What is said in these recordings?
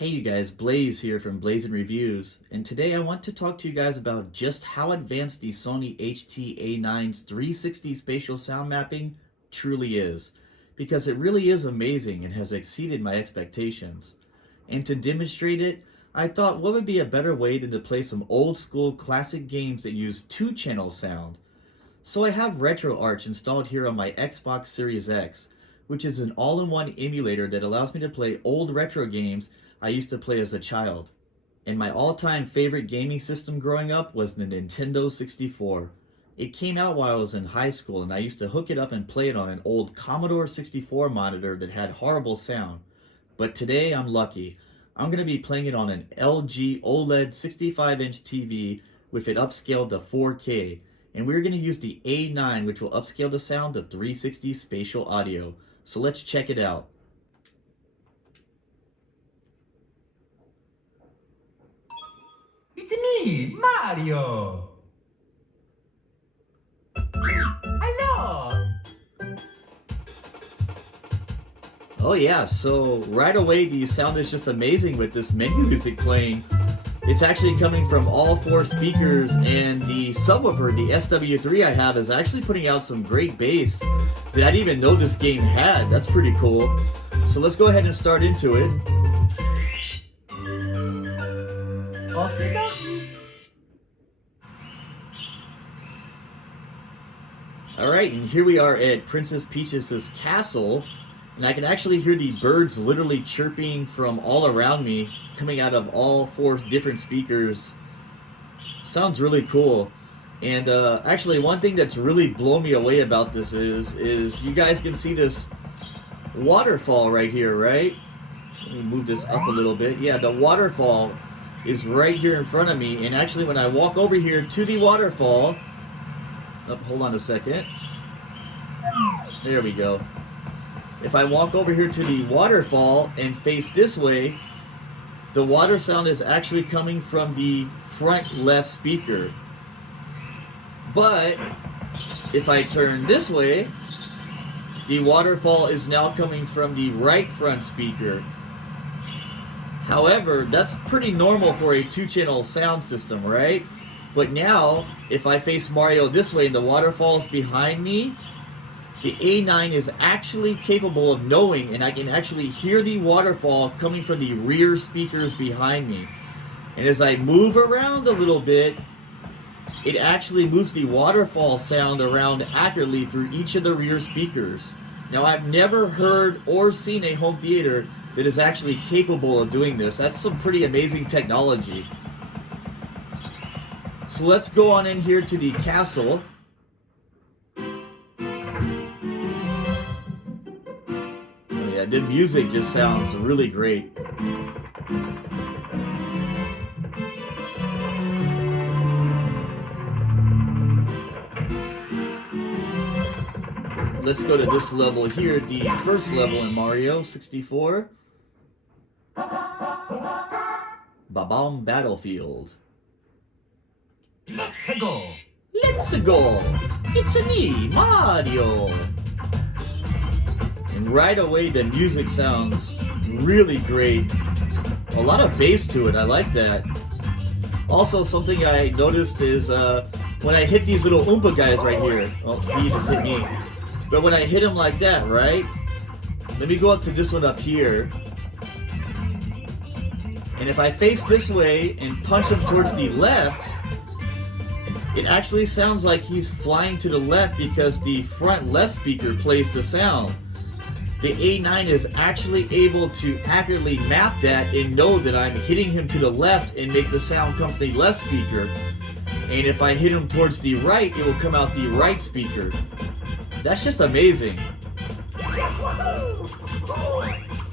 Hey you guys, Blaze here from Blazing Reviews, and today I want to talk to you guys about just how advanced the Sony HT-A9's 360 spatial sound mapping truly is, because it really is amazing and has exceeded my expectations. And to demonstrate it, I thought what would be a better way than to play some old school classic games that use 2-channel sound. So I have RetroArch installed here on my Xbox Series X, which is an all-in-one emulator that allows me to play old retro games I used to play as a child. And my all-time favorite gaming system growing up was the Nintendo 64. It came out while I was in high school and I used to hook it up and play it on an old Commodore 64 monitor that had horrible sound. But today I'm lucky. I'm going to be playing it on an LG OLED 65-inch TV with it upscaled to 4K. And we're going to use the A9, which will upscale the sound to 360 spatial audio. So let's check it out. It's me, Mario! Hello! Oh yeah, so right away the sound is just amazing with this menu music playing. It's actually coming from all 4 speakers, and the subwoofer, the SW3 I have, is actually putting out some great bass that I didn't even know this game had. That's pretty cool. So let's go ahead and start into it. Alright, and here we are at Princess Peach's castle, and I can actually hear the birds literally chirping from all around me, coming out of all 4 different speakers. Sounds really cool. And actually, one thing that's really blown me away about this is you guys can see this waterfall right here, right? Let me move this up a little bit. Yeah, the waterfall is right here in front of me, and actually when I walk over here to the waterfall, hold on a second. There we go. If I walk over here to the waterfall and face this way, the water sound is actually coming from the front left speaker. But if I turn this way, the waterfall is now coming from the right front speaker. However, that's pretty normal for a 2-channel sound system, right? But now, if I face Mario this way and the waterfall's behind me, the A9 is actually capable of knowing, and I can actually hear the waterfall coming from the rear speakers behind me. And as I move around a little bit, it actually moves the waterfall sound around accurately through each of the rear speakers. Now, I've never heard or seen a home theater that is actually capable of doing this. That's some pretty amazing technology. So let's go on in here to the castle. Oh yeah, the music just sounds really great. Let's go to this level here, the first level in Mario 64. Ba-bomb Battlefield. Let's go! Let's go! It's me, Mario! And right away the music sounds really great. A lot of bass to it, I like that. Also, something I noticed is when I hit these little Oompa guys right here. Oh, he just hit me. But when I hit him like that, right? Let me go up to this one up here. And if I face this way and punch him towards the left, it actually sounds like he's flying to the left because the front left speaker plays the sound. The A9 is actually able to accurately map that and know that I'm hitting him to the left and make the sound come from the left speaker. And if I hit him towards the right, it will come out the right speaker. That's just amazing.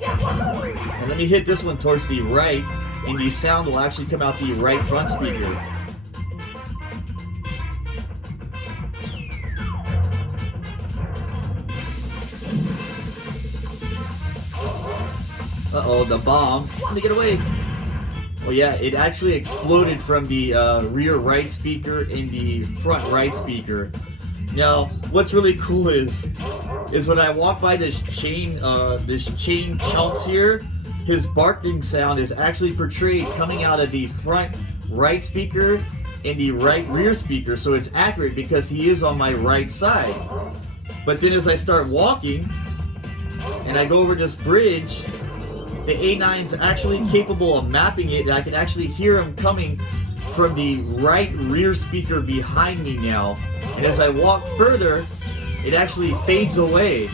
And let me hit this one towards the right, and the sound will actually come out the right front speaker. Uh-oh, the bomb. Let me get away. Oh yeah, it actually exploded from the rear right speaker and the front right speaker. Now, what's really cool is when I walk by this chain chunks here, his barking sound is actually portrayed coming out of the front right speaker and the right rear speaker, so it's accurate because he is on my right side. But then as I start walking and I go over this bridge, the A9 is actually capable of mapping it, and I can actually hear him coming from the right rear speaker behind me now. And as I walk further, it actually fades away.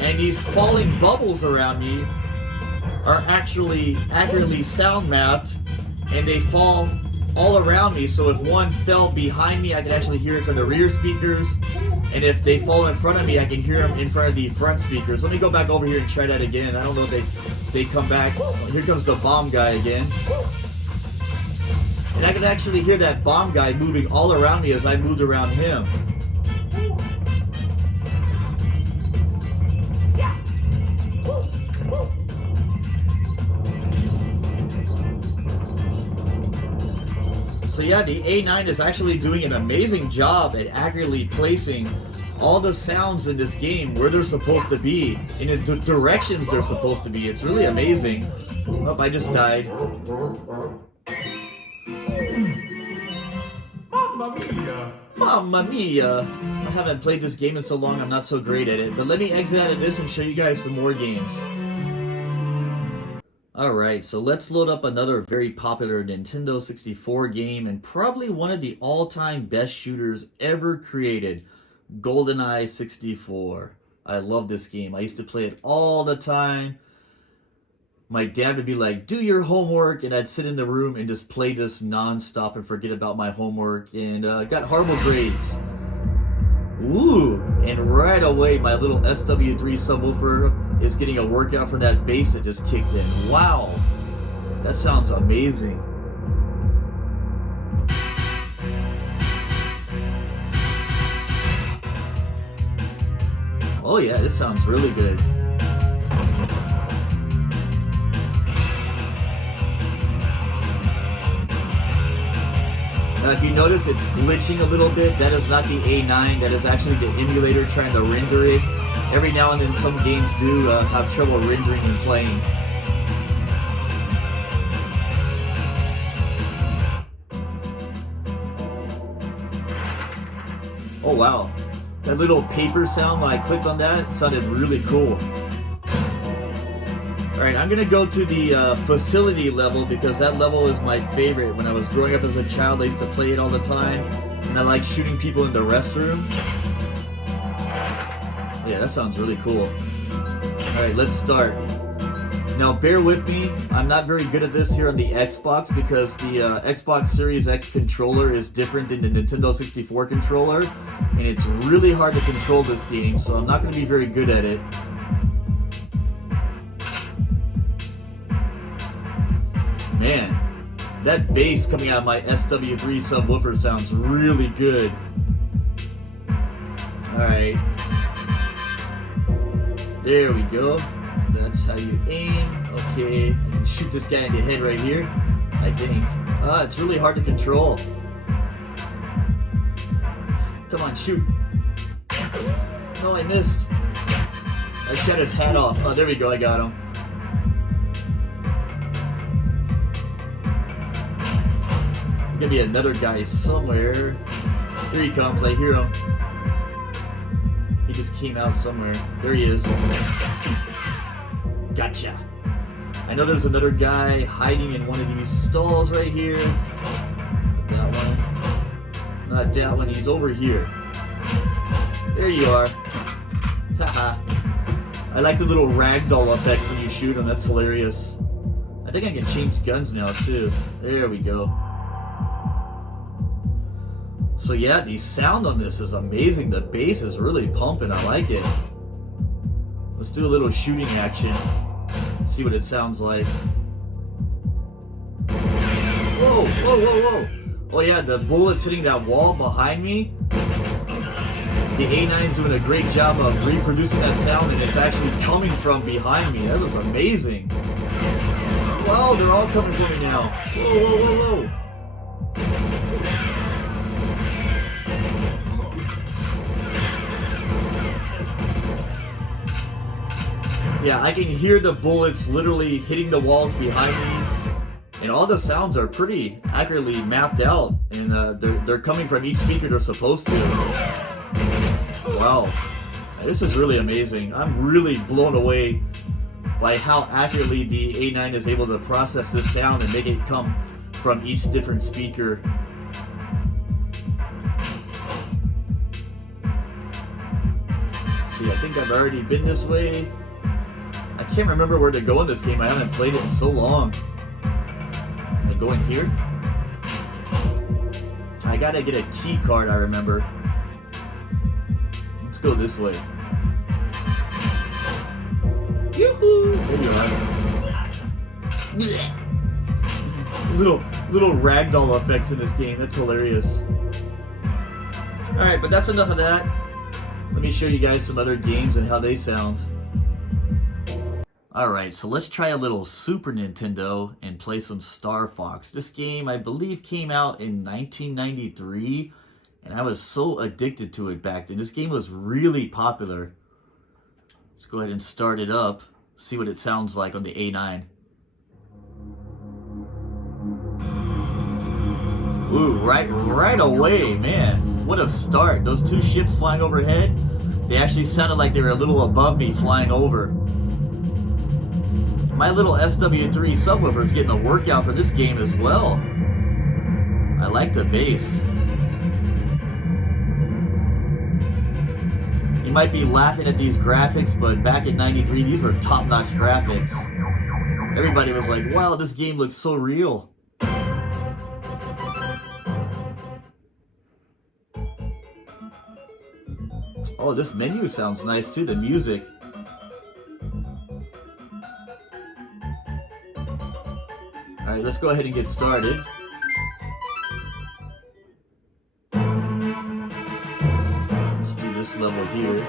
And these falling bubbles around me are actually accurately sound mapped, and they fall all around me. So if one fell behind me, I can actually hear it from the rear speakers. And if they fall in front of me, I can hear them in front of the front speakers. Let me go back over here and try that again. I don't know if they come back. Here comes the bomb guy again. And I can actually hear that bomb guy moving all around me as I moved around him. So yeah, the A9 is actually doing an amazing job at accurately placing all the sounds in this game where they're supposed to be, in the directions they're supposed to be. It's really amazing. Oh, I just died. Mamma mia! Mamma mia! I haven't played this game in so long, I'm not so great at it. But let me exit out of this and show you guys some more games. Alright, so let's load up another very popular Nintendo 64 game, and probably one of the all-time best shooters ever created, Goldeneye 64. I love this game. I used to play it all the time. My dad would be like, do your homework, and I'd sit in the room and just play this non-stop and forget about my homework, and got horrible grades. Ooh, and right away my little SW3 subwoofer is getting a workout from that bass that just kicked in. Wow, that sounds amazing. Oh yeah, this sounds really good. Now if you notice it's glitching a little bit, that is not the A9, that is actually the emulator trying to render it. Every now and then some games do have trouble rendering and playing. Oh wow, that little paper sound when I clicked on that sounded really cool. Alright, I'm gonna go to the facility level because that level is my favorite. When I was growing up as a child, I used to play it all the time, and I like shooting people in the restroom. Yeah, that sounds really cool. Alright, let's start. Now, bear with me. I'm not very good at this here on the Xbox because the Xbox Series X controller is different than the Nintendo 64 controller, and it's really hard to control this game, so I'm not going to be very good at it. Man, that bass coming out of my SW3 subwoofer sounds really good. Alright. There we go. That's how you aim. Okay, I can shoot this guy in the head right here, I think. It's really hard to control. Come on, shoot. No, I missed. I shot his hat off. Oh, there we go, I got him. There's gonna be another guy somewhere. Here he comes, I hear him. He just came out somewhere. There he is. Gotcha. I know there's another guy hiding in one of these stalls right here. Not that one. Not that one. He's over here. There you are. Haha. I like the little ragdoll effects when you shoot them. That's hilarious. I think I can change guns now too. There we go. So yeah, the sound on this is amazing. The bass is really pumping. I like it. Let's do a little shooting action. See what it sounds like. Whoa, whoa, whoa, whoa. Oh yeah, the bullets hitting that wall behind me. The A9's doing a great job of reproducing that sound, and it's actually coming from behind me. That was amazing. Wow, they're all coming for me now. Whoa, whoa, whoa, whoa. Yeah, I can hear the bullets literally hitting the walls behind me, and all the sounds are pretty accurately mapped out, and they're coming from each speaker they're supposed to. Wow, this is really amazing. I'm really blown away by how accurately the A9 is able to process this sound and make it come from each different speaker. See, I think I've already been this way. I can't remember where to go in this game. I haven't played it in so long. I go in here? I gotta get a key card, I remember. Let's go this way. Yoo-hoo! There you are. Little ragdoll effects in this game. That's hilarious. Alright, but that's enough of that. Let me show you guys some other games and how they sound. Alright, so let's try a little Super Nintendo and play some Star Fox. This game, I believe, came out in 1993, and I was so addicted to it back then. This game was really popular. Let's go ahead and start it up, see what it sounds like on the A9. Ooh, right away, man. What a start. Those two ships flying overhead, they actually sounded like they were a little above me flying over. My little SW3 subwoofer is getting a workout for this game as well. I like the bass. You might be laughing at these graphics, but back in '93, these were top-notch graphics. Everybody was like, wow, this game looks so real. Oh, this menu sounds nice too, the music. Alright, let's go ahead and get started. Let's do this level here.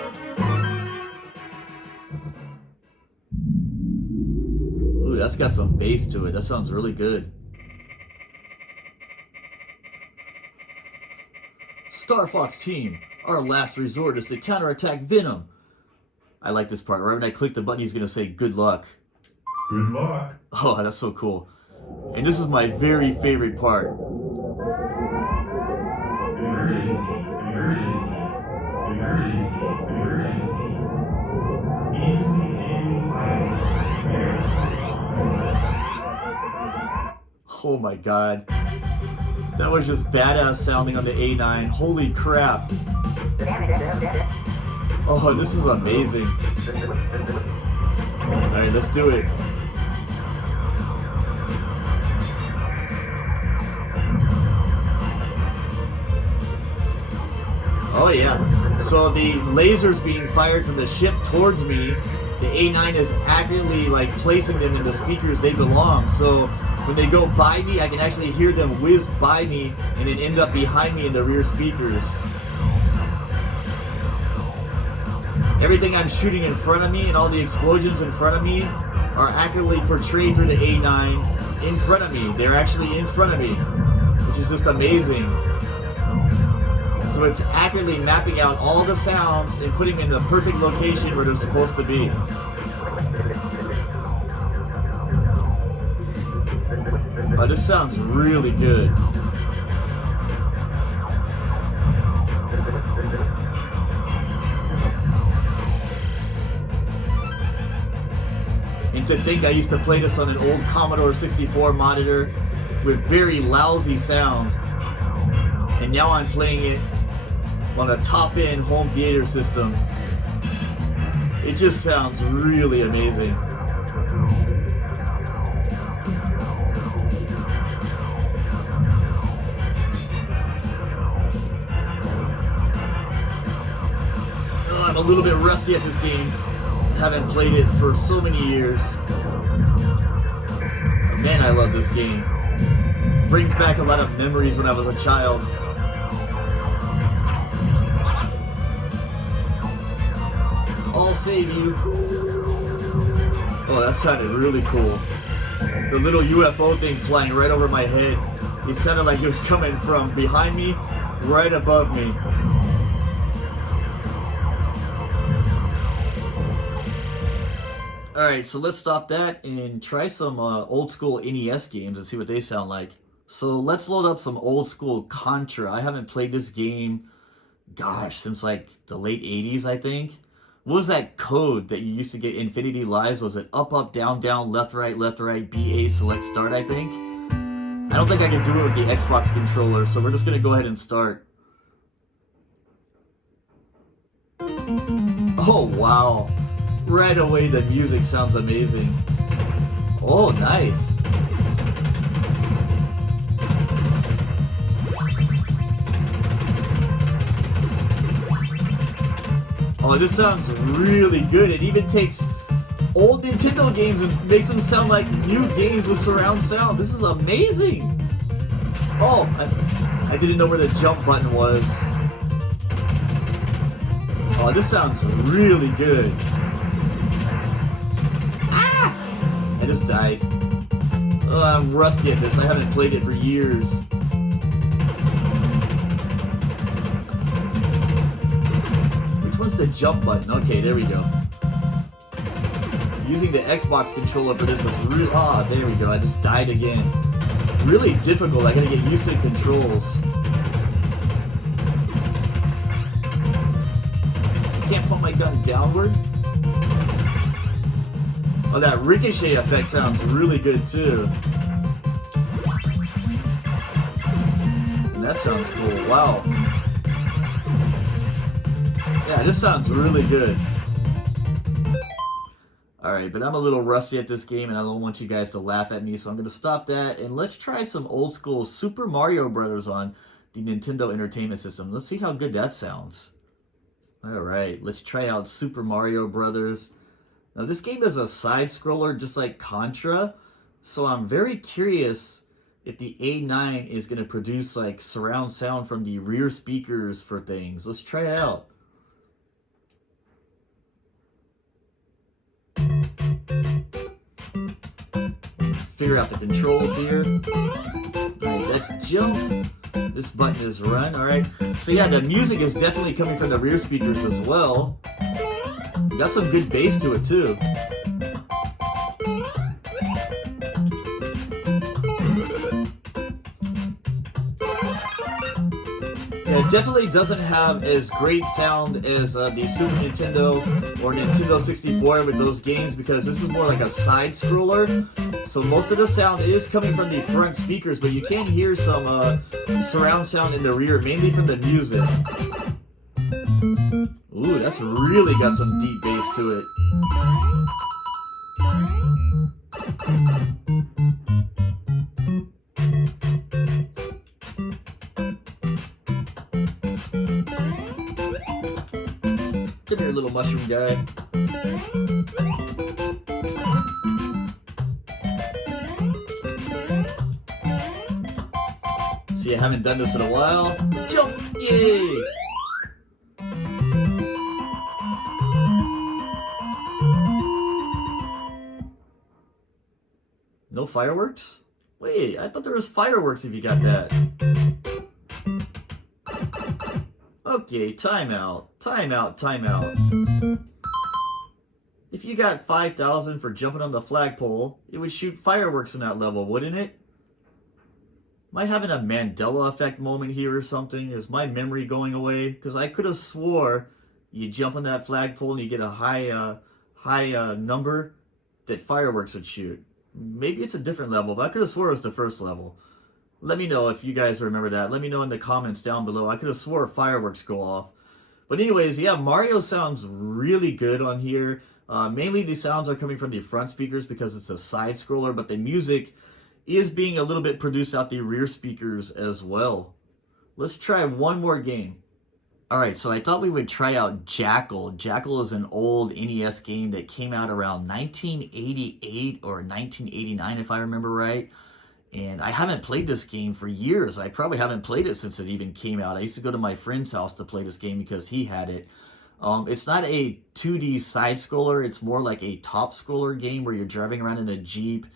Ooh, that's got some bass to it. That sounds really good. Star Fox team, our last resort is to counterattack Venom. I like this part. Right when I click the button, he's going to say good luck. Good luck. Oh, that's so cool. And this is my very favorite part. Oh my god. That was just badass sounding on the A9. Holy crap. Oh, this is amazing. Alright, let's do it. Oh yeah. So the lasers being fired from the ship towards me, the A9 is accurately like placing them in the speakers they belong. So when they go by me, I can actually hear them whiz by me and then end up behind me in the rear speakers. Everything I'm shooting in front of me and all the explosions in front of me are accurately portrayed through the A9 in front of me. They're actually in front of me, which is just amazing. So it's accurately mapping out all the sounds and putting them in the perfect location where they're supposed to be. Oh, this sounds really good. And to think I used to play this on an old Commodore 64 monitor with very lousy sound, and now I'm playing it on a top-end home theater system. It just sounds really amazing. I'm a little bit rusty at this game. I haven't played it for so many years. Man, I love this game. Brings back a lot of memories when I was a child. I'll save you. Oh, that sounded really cool. The little UFO thing flying right over my head. It sounded like it was coming from behind me, right above me. Alright, so let's stop that and try some old school NES games and see what they sound like. So let's load up some old school Contra. I haven't played this game, gosh, since like the late 80s, I think. What was that code that you used to get infinity lives? Was it up, up, down, down, left, right, BA, select, start, I think? I don't think I can do it with the Xbox controller, so we're just going to go ahead and start. Oh, wow. Right away, the music sounds amazing. Oh, nice. Oh, this sounds really good. It even takes old Nintendo games and makes them sound like new games with surround sound. This is amazing. Oh, I didn't know where the jump button was. Oh, this sounds really good. Ah! I just died. Oh, I'm rusty at this. I haven't played it for years. What's the jump button? Okay, there we go. Using the Xbox controller for this is really... Ah, there we go. I just died again. Really difficult. I gotta get used to the controls. I can't put my gun downward. Oh, that ricochet effect sounds really good too. And that sounds cool. Wow. Yeah, this sounds really good. Alright, but I'm a little rusty at this game and I don't want you guys to laugh at me, so I'm going to stop that and let's try some old school Super Mario Brothers on the Nintendo Entertainment System. Let's see how good that sounds. Alright, let's try out Super Mario Brothers. Now this game is a side-scroller just like Contra, so I'm very curious if the A9 is going to produce like surround sound from the rear speakers for things. Let's try it out. Figure out the controls here. Alright, that's jump. This button is run. Alright. So yeah, the music is definitely coming from the rear speakers as well. Got some good bass to it too. Yeah, it definitely doesn't have as great sound as the Super Nintendo or Nintendo 64 with those games because this is more like a side scroller. So most of the sound is coming from the front speakers, but you can hear some surround sound in the rear, mainly from the music. Ooh, that's really got some deep bass to it. Come here, little mushroom guy. See, I haven't done this in a while. Jump! Yay! No fireworks? Wait, I thought there was fireworks if you got that. Okay, timeout. Timeout. If you got 5,000 for jumping on the flagpole, it would shoot fireworks in that level, wouldn't it? Am I having a Mandela effect moment here or something? Is my memory going away? Because I could have swore you jump on that flagpole and you get a high number that fireworks would shoot. Maybe it's a different level, but I could have swore it was the first level. Let me know if you guys remember that. Let me know in the comments down below. I could have swore fireworks go off. But anyways, yeah, Mario sounds really good on here. Mainly the sounds are coming from the front speakers because it's a side scroller, but the music is being a little bit produced out the rear speakers as well. Let's try one more game. Alright, so I thought we would try out Jackal. Jackal is an old NES game that came out around 1988 or 1989 if I remember right. And I haven't played this game for years. I probably haven't played it since it even came out. I used to go to my friend's house to play this game because he had it. It's not a 2D side-scroller. It's more like a top-scroller game where you're driving around in a Jeep.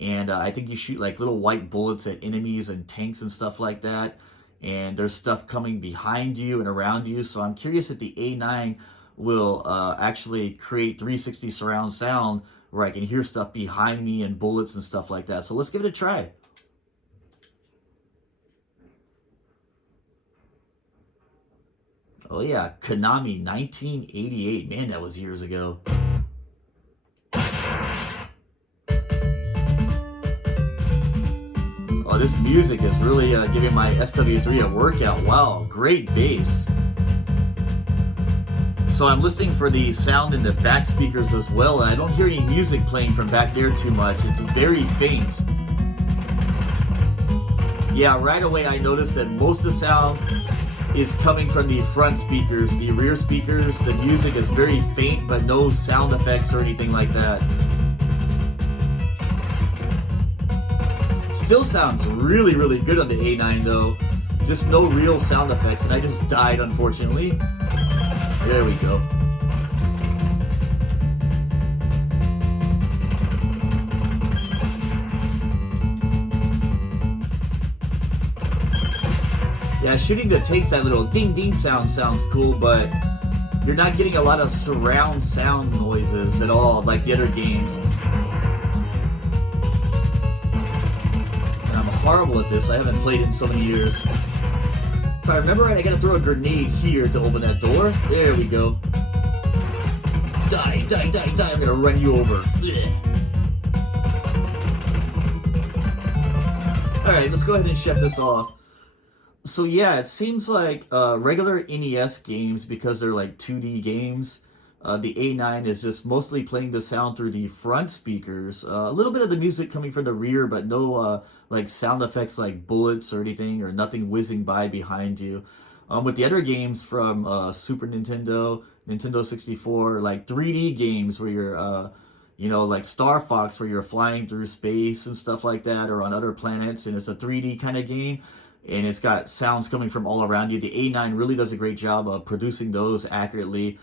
And I think you shoot like little white bullets at enemies and tanks and stuff like that. And there's stuff coming behind you and around you. So I'm curious if the A9 will actually create 360 surround sound where I can hear stuff behind me and bullets and stuff like that. So let's give it a try. Oh yeah, Konami 1988. Man, that was years ago. Oh, this music is really giving my SW3 a workout. Wow, great bass. So I'm listening for the sound in the back speakers as well. I don't hear any music playing from back there too much. It's very faint. Yeah, right away I noticed that most of the sound is coming from the front speakers. The rear speakers, the music is very faint, but no sound effects or anything like that. Still sounds really, really good on the A9 though. Just no real sound effects, and I just died unfortunately. There we go. Yeah, shooting that takes that little ding ding sound sounds cool, but you're not getting a lot of surround sound noises at all like the other games. And I'm horrible at this. I haven't played in so many years. If I remember right, I gotta throw a grenade here to open that door. There we go. Die, die, die, die. I'm gonna run you over. Alright, let's go ahead and shut this off. So yeah, it seems like regular NES games, because they're like 2D games, the A9 is just mostly playing the sound through the front speakers. A little bit of the music coming from the rear, but no like sound effects like bullets or anything, or nothing whizzing by behind you. With the other games from Super Nintendo, Nintendo 64, like 3D games where you're, you know, like Star Fox, where you're flying through space and stuff like that, or on other planets, and it's a 3D kind of game, and it's got sounds coming from all around you. The A9 really does a great job of producing those accurately.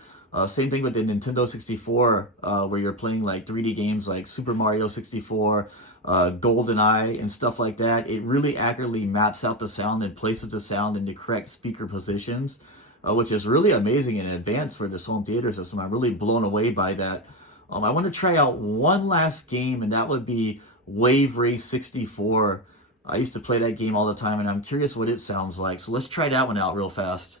Same thing with the Nintendo 64, where you're playing like 3D games like Super Mario 64, Goldeneye, and stuff like that. It really accurately maps out the sound and places the sound in the correct speaker positions, which is really amazing and advanced for this home theater system. I'm really blown away by that. I want to try out one last game, and that would be Wave Race 64. I used to play that game all the time, and I'm curious what it sounds like. So let's try that one out real fast.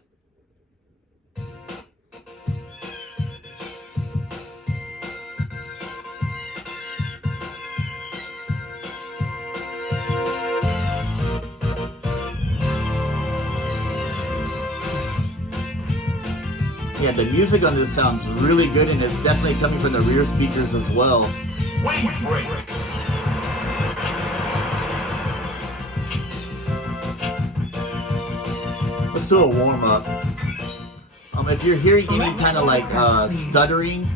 Yeah, the music on this sounds really good, and it's definitely coming from the rear speakers as well. Wave Race. Let's do a warm-up. If you're hearing any kind of like stuttering,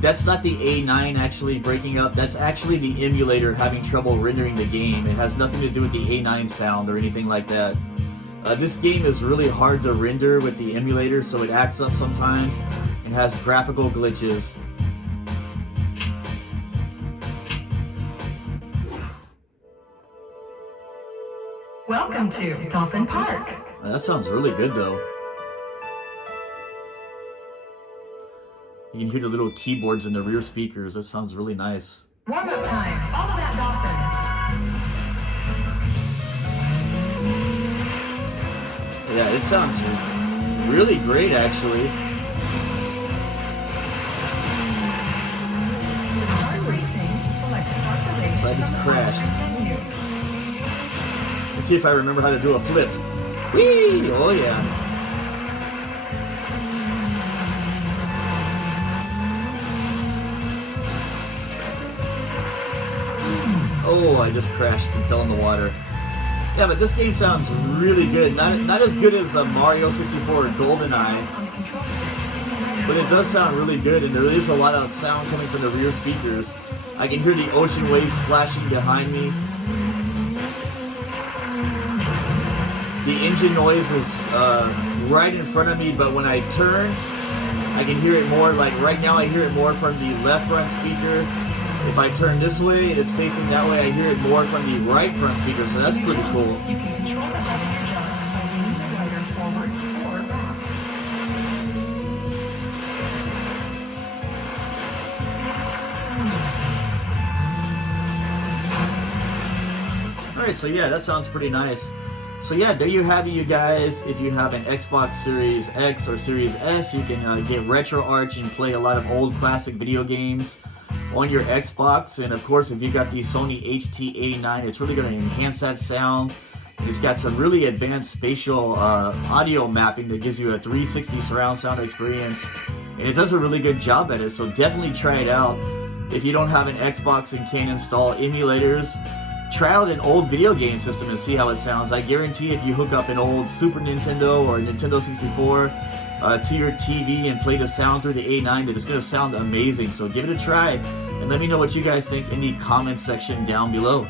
that's not the A9 actually breaking up. That's actually the emulator having trouble rendering the game. It has nothing to do with the A9 sound or anything like that. This game is really hard to render with the emulator, so it acts up sometimes and has graphical glitches. Welcome to Dolphin Park. That sounds really good though. You can hear the little keyboards in the rear speakers. That sounds really nice. Warm-up time. Follow that dolphin. Yeah, it sounds really great actually. To start racing, select start the race. So I just from the crashed. master menu. Let's see if I remember how to do a flip. Whee! Oh yeah. Oh, I just crashed and fell in the water. Yeah, but this game sounds really good. Not as good as Mario 64 or Goldeneye, but it does sound really good, and there is a lot of sound coming from the rear speakers. I can hear the ocean waves splashing behind me. The engine noise is right in front of me, but when I turn, I can hear it more. Like right now, I hear it more from the left front speaker. If I turn this way and it's facing that way, I hear it more from the right front speaker, so that's pretty cool. You can control the head of your jump by leaning the rider forward or back. Alright, so yeah, that sounds pretty nice. So yeah, there you have it, you guys. If you have an Xbox Series X or Series S, you can get RetroArch and play a lot of old classic video games on your Xbox. And of course, if you got the Sony HT-A9, it's really going to enhance that sound. It's got some really advanced spatial audio mapping that gives you a 360 surround sound experience, and it does a really good job at it, so definitely try it out. If you don't have an Xbox and can't install emulators, try out an old video game system and see how it sounds. I guarantee if you hook up an old Super Nintendo or Nintendo 64 to your TV and play the sound through the A9, that it's going to sound amazing. So give it a try and let me know what you guys think in the comment section down below.